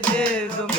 dedo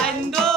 find the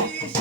Peace.